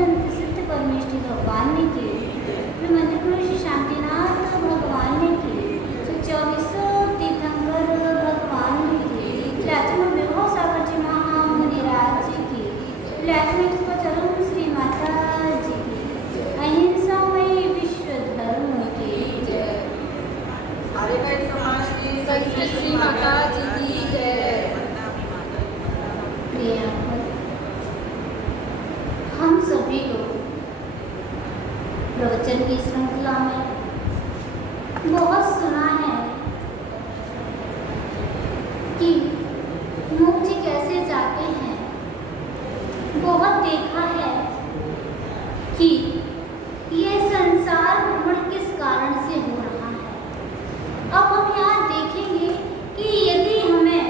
अनंत सिद्ध परमेश्वर भगवान ने की, मंदिर पुरुष शांतिनाथ भगवान ने की, 2400 तीर्थंकर भगवान ने की, लाचन विभव सागर जी महामुनिराज जी की, लक्ष्मी चरण श्री माता जी की, अहिंसा में विश्व धर्म की जय। आर्यभट्ट समाज की श्री माता जी की जय। हम सभी लोग प्रवचन की श्रृंखला में बहुत सुना है कि मोक्ष कैसे जाते हैं, बहुत देखा है कि ये संसार भ्रमण किस कारण से हो रहा है। अब हम यहाँ देखेंगे कि यदि हमें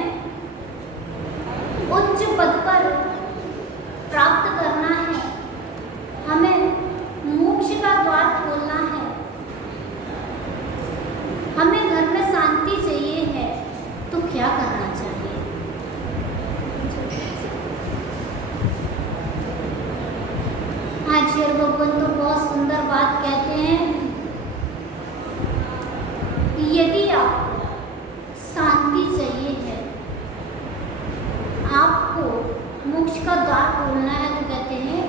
उच्च पद पर प्राप्त करना है, हमें मोक्ष का द्वार खोलना है, हमें घर में शांति चाहिए है, तो क्या करना चाहिए? आचार्य भगवान तो बहुत सुंदर बात कहते हैं, यदि आपको शांति चाहिए है, आपको मोक्ष का द्वार खोलना है, तो कहते हैं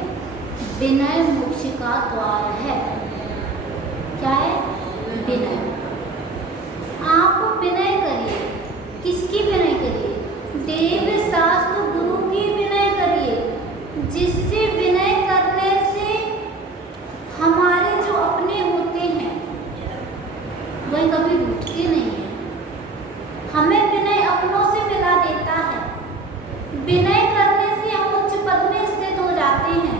विनय मोक्ष का द्वार है। क्या है? विनय। आप विनय करिए। किसकी विनय करिए? देव शास्त्र गुरु की विनय करिए, जिससे विनय करने से हमारे जो अपने होते हैं वही कभी रूठते नहीं है। हमें विनय अपनों से मिला देता है। विनय करने से हम उच्च पद में स्थित हो जाते हैं।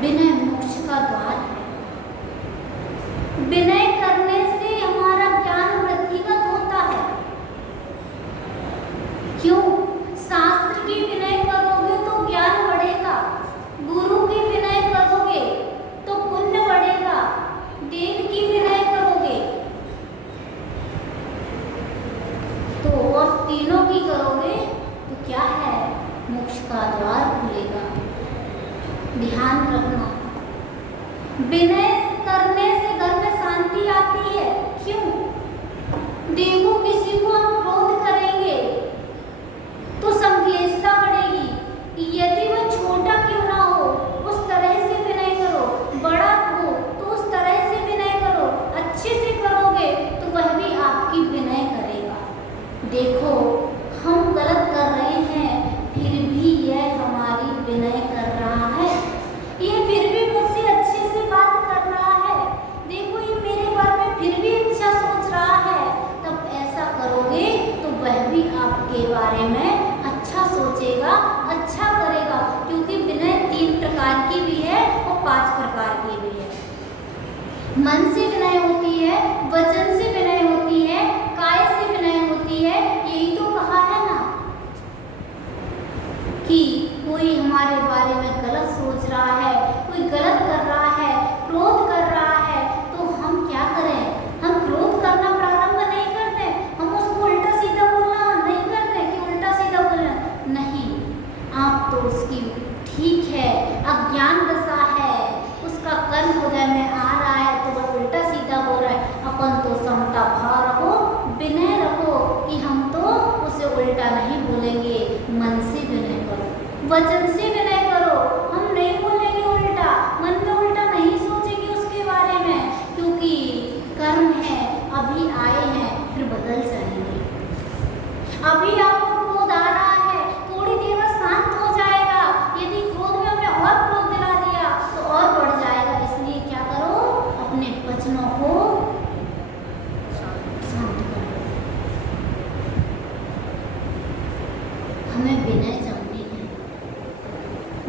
विनय मोक्ष का द्वार है। विनय करने से हमारा ज्ञान वृद्धिगत होता है। क्यों? शास्त्र की विनय करोगे तो ज्ञान बढ़ेगा, गुरु की विनय करोगे तो पुण्य बढ़ेगा, देव की विनय करोगे तो और तीनों की करोगे तो क्या है? मोक्ष का द्वार खुलेगा। ध्यान रखना, विनय करने से घर में शांति आती है। क्यों? देखो, किसी को हम क्रोध करेंगे तो संक्लेशता बढ़ेगी। यदि वह छोटा क्यों ना हो, उस तरह से विनय करो। बड़ा हो तो उस तरह से विनय करो। अच्छे से करोगे तो वह भी आपकी विनय करेगा। देखो, हम गलत कर रहे हैं, फिर भी यह हमारी विनय कर रहा है। ये फिर भी मुझसे अच्छे से बात कर रहा है। देखो, ये मेरे बारे में फिर भी अच्छा सोच रहा है। तब ऐसा करोगे तो वह भी आपके बारे में अच्छा सोचेगा, अच्छा करेगा। क्योंकि विनय 3 प्रकार की भी है और 5 प्रकार की भी है। मन से विनय होती है, वचन से विनय होती है, काय से विनय होती है। यही तो कहा है ना कि कोई हमारे बारे में गलत सोच रहा है, कोई गलत कर रहा है, क्रोध कर रहा है, तो हम क्या करें? हम क्रोध करना प्रारंभ नहीं करते, हम उसको उल्टा सीधा बोलना नहीं करते कि उल्टा सीधा बोलना नहीं। आप तो उसकी ठीक है, अज्ञान दशा है, उसका कर्म हृदय में आ रहा है तो वह उल्टा सीधा बोल रहा है। अपन तो समता भाव रखो, विनय रखो कि हम तो उसे उल्टा नहीं बोलेंगे। मन से विनय करो, वचन से विनय करो। हम नहीं बोलेंगे उल्टा, मन में उल्टा नहीं सोचेंगे उसके बारे में, क्योंकि कर्म है, अभी आए हैं फिर बदल जाएंगे। अभी आपको क्रोध आ रहा है, थोड़ी देर में शांत हो जाएगा। यदि क्रोध में हमने और क्रोध दिला दिया तो और बढ़ जाएगा। इसलिए क्या करो? अपने वचनों को शांत करो। हमें विनय जाननी है।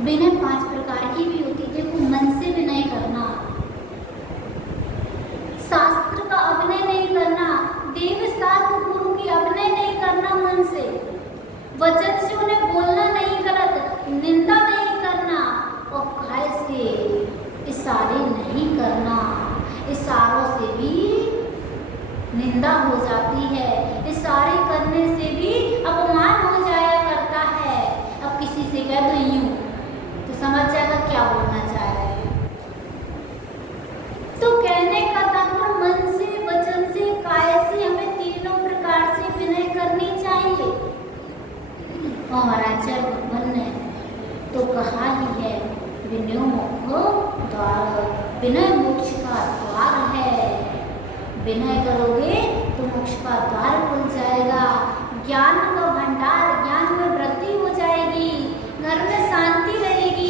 विनय 5 प्रकार की भी होती है। देखो, मन से विनय करना, शास्त्र का अभिनय नहीं करना, देव शास्त्र गुरु की अभिनय नहीं करना मन से, वचन से उन्हें बोलना नहीं, गलत निंदा नहीं करना, और काय से इशारे नहीं करना। इशारों से भी निंदा हो जाती है, इशारे करने से भी अपमान हो जाया करता है। अब किसी से कह दो यूं तो समझ जाएगा क्या क्या बोलना चाह रहे हैं? तो कहने का तात्पर्य मन से, वचन से, काया से हमें तीनों प्रकार से विनय करनी चाहिए। और आचार्य भगवान ने तो कहा ही है, विनयो मोक्षो द्वार, विनय मोक्ष का द्वार है। विनय करोगे तो मोक्ष का द्वार खुल जाएगा, ज्ञान का भंडार, ज्ञान में वृद्धि हो जाएगी, घर में शांति रहेगी।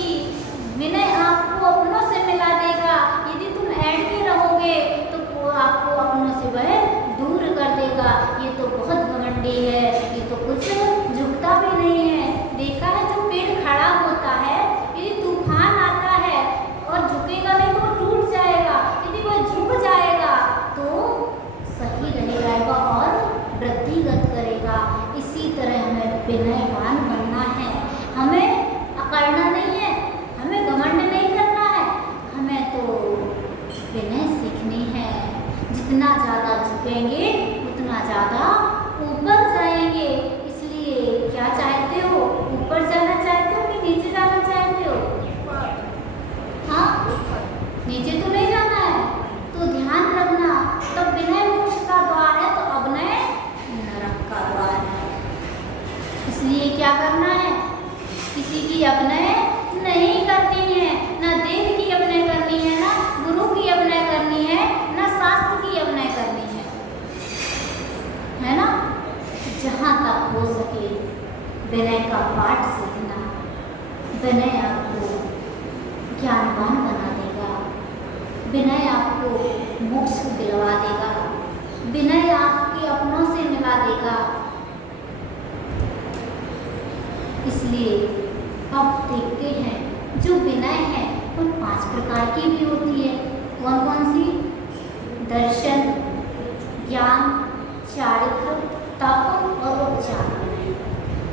विनय आपको अपनों से मिला देगा। यदि तुम ऐड के रहोगे तो आपको अपनों से वह दूर कर देगा। ये तो बहुत घमंडी है, ये तो कुछ झुकता भी नहीं है। देखा है जो पेड़ खड़ा होता है, यदि तूफान आता है और झुकेगा नहीं तो वो टूट जाएगा, यदि वह झुक जाएगा तो सही रहेगा और वृद्धिगत करेगा। इसी तरह हमें विनयवान बनना है, हमें अकड़ना नहीं है, हमें घमंड नहीं करना है, हमें तो विनय सीखनी है। जितना ज़्यादा झुकेंगे उतना ज़्यादा ऊपर जाएंगे। इसलिए क्या चाहते हो, ऊपर जाना चाहते हो कि नीचे जाना चाहते हो? हाँ, नीचे तो नहीं जाना है, तो ध्यान रखना। तब विनय मोक्ष का द्वार है तो अभिनय नरक का द्वार है। इसलिए क्या करना है, किसी की अभिनय नहीं करनी है, ना देह की अभिनय करनी है, ना गुरु की अभिनय करनी है, ना शास्त्र की अभिनय करनी है ना। जहाँ तक हो सके विनय का पाठ सीखना। विनय आपको ज्ञानवान बना देगा, विनय आपको मोक्ष दिलवा देगा, विनय आपके अपनों से मिला देगा। इसलिए अब देखते हैं जो विनय है वो 5 प्रकार की भी होती है। कौन कौन सी? दर्शन, ज्ञान, चारित्र, तप और उपचार।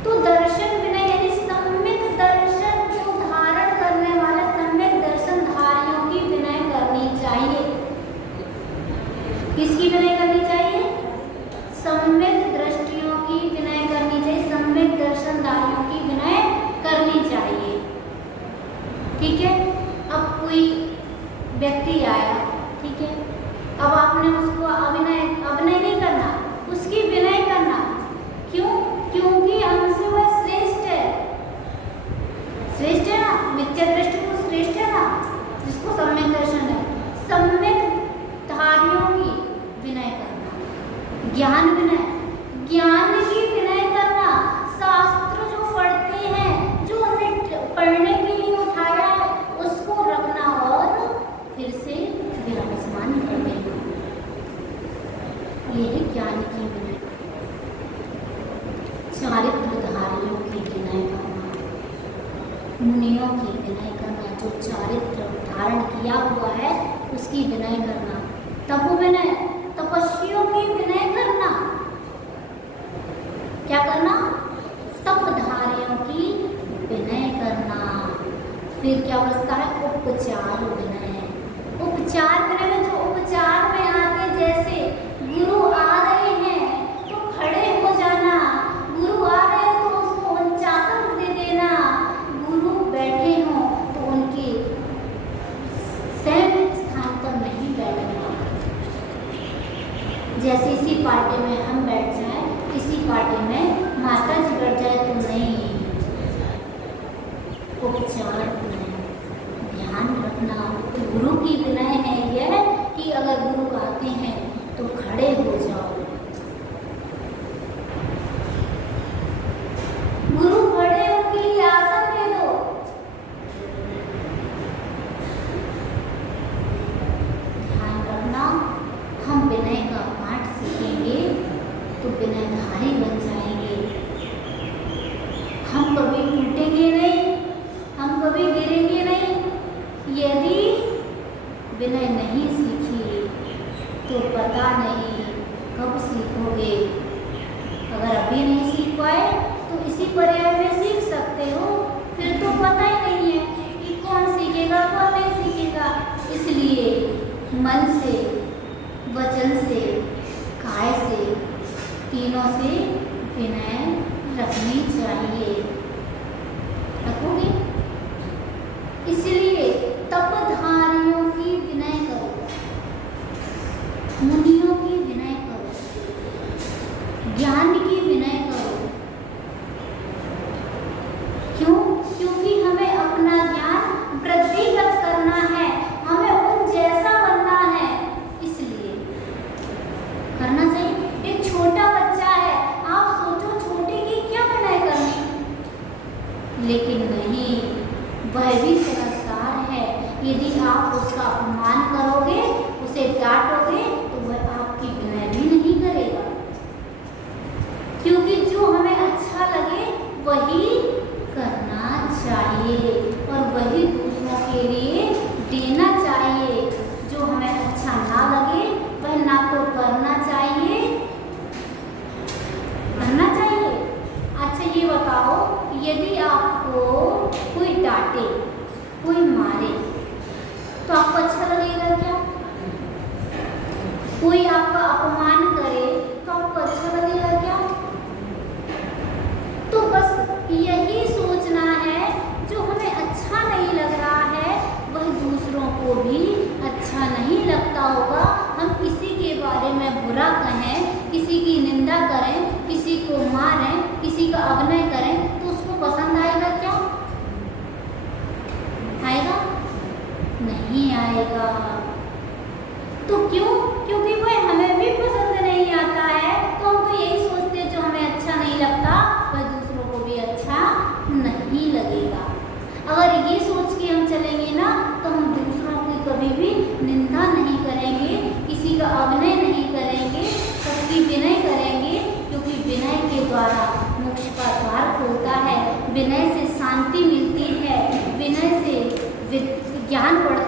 तो दर्शन विनय यानी सम्यक दर्शन को धारण करने वाले सम्यक दर्शनधारियों की विनय करनी चाहिए। किसकी विनय करनी चाहिए? सम्यक दृष्टियों की विनय करनी चाहिए, सम्यक दर्शनधारियों की विनय करनी चाहिए। ठीक है। अब कोई व्यक्ति आया, ठीक है, अब आपने उसको अभिनय नहीं करना, उसकी विनय करना। क्यों? क्योंकि हमसे वह श्रेष्ठ है। श्रेष्ठ है ना, मिथ्या दृष्टि को श्रेष्ठ है ना, जिसको सम्यक दर्शन है। सम्यक धारियों की विनय करना, ज्ञान विनय, ज्ञान की विनय करना। शास्त्र जो पढ़ते हैं, जो उन्हें पढ़ने के लिए उठाया है, उसको रखना और फिर से विराजमान कर देना। यही ज्ञान की विनय। चारित्रधारियों की विनय करना, मुनियों की विनय करना, जो चारित्र धारण किया हुआ है उसकी विनय करना। तपो विनय, तपस्वियों की विनय करना। क्या करना? तपधारियों की विनय करना। फिर क्या बचता है? उपचार विनय। उपचार विनय में जो उपचार में आते, जैसे गुरु आ रहे हैं तो खड़े हो जाना, गुरु आ रहे हैं तो उसको उच्चासन दे देना, गुरु बैठे हों तो उनके सैन स्थान पर नहीं बैठना। जैसे इसी पार्टी में हम बैठ जाएं, इसी पार्टी में माता जी बैठ जाए तो नहीं। उपचार विनय, ध्यान रखना। गुरु की विनय है यह कि अगर गुरु आते हैं तो खड़े हो जाओ। गुरु खड़े उनके लिए आसन दे दो। ध्यान रखना, हम विनय का पाठ सीखेंगे तो विनयधारी बन जाएंगे। हम कभी टूटेंगे नहीं, हम कभी गिरेंगे नहीं। यदि विनय नहीं सीखी तो पता नहीं कब सीखोगे। अगर अभी नहीं सीख पाए तो इसी पर्याय में सीख सकते हो, फिर तो पता ही नहीं है कि कौन सीखेगा कौन नहीं सीखेगा। इसलिए मन से, वचन से, काय से, तीनों से विनय रखनी चाहिए। रखोगे? इसलिए यदि आप उसका अपमान करोगे, उसे डांटोगे, तो वह आपकी विनय भी नहीं करेगा। क्योंकि जो हमें अच्छा लगे वही करना चाहिए और वही दूसरों के लिए देना चाहिए। जो हमें अच्छा ना लगे वह ना तो करना चाहिए। अच्छा ये बताओ, यदि आपको कोई डांटे, कोई मारे, तो आपको अच्छा लगेगा क्या? कोई आपका अपमान करे तो आपको अच्छा लगेगा क्या? तो बस यही सोचना है, जो हमें अच्छा नहीं लग रहा है वह दूसरों को भी अच्छा नहीं लगता होगा। हम किसी के बारे में बुरा कहें, किसी की निंदा करें, किसी को मारें, किसी का अभिनय करें, तो उसको पसंद आएगा क्या? आएगा? नहीं आएगा। तो क्यों? क्योंकि वह हमें भी पसंद नहीं आता है। तो हम तो यही सोचते हैं, जो हमें अच्छा नहीं लगता वह दूसरों को भी अच्छा नहीं लगेगा। अगर ये सोच के हम चलेंगे ना, तो हम दूसरों की कभी भी निंदा नहीं करेंगे, किसी का अभिनय नहीं करेंगे, सबकी विनय करेंगे। क्योंकि विनय के द्वारा मोक्ष का द्वार खुलता है, विनय से शांति मिलती है, विनय से ज्ञान बढ़ता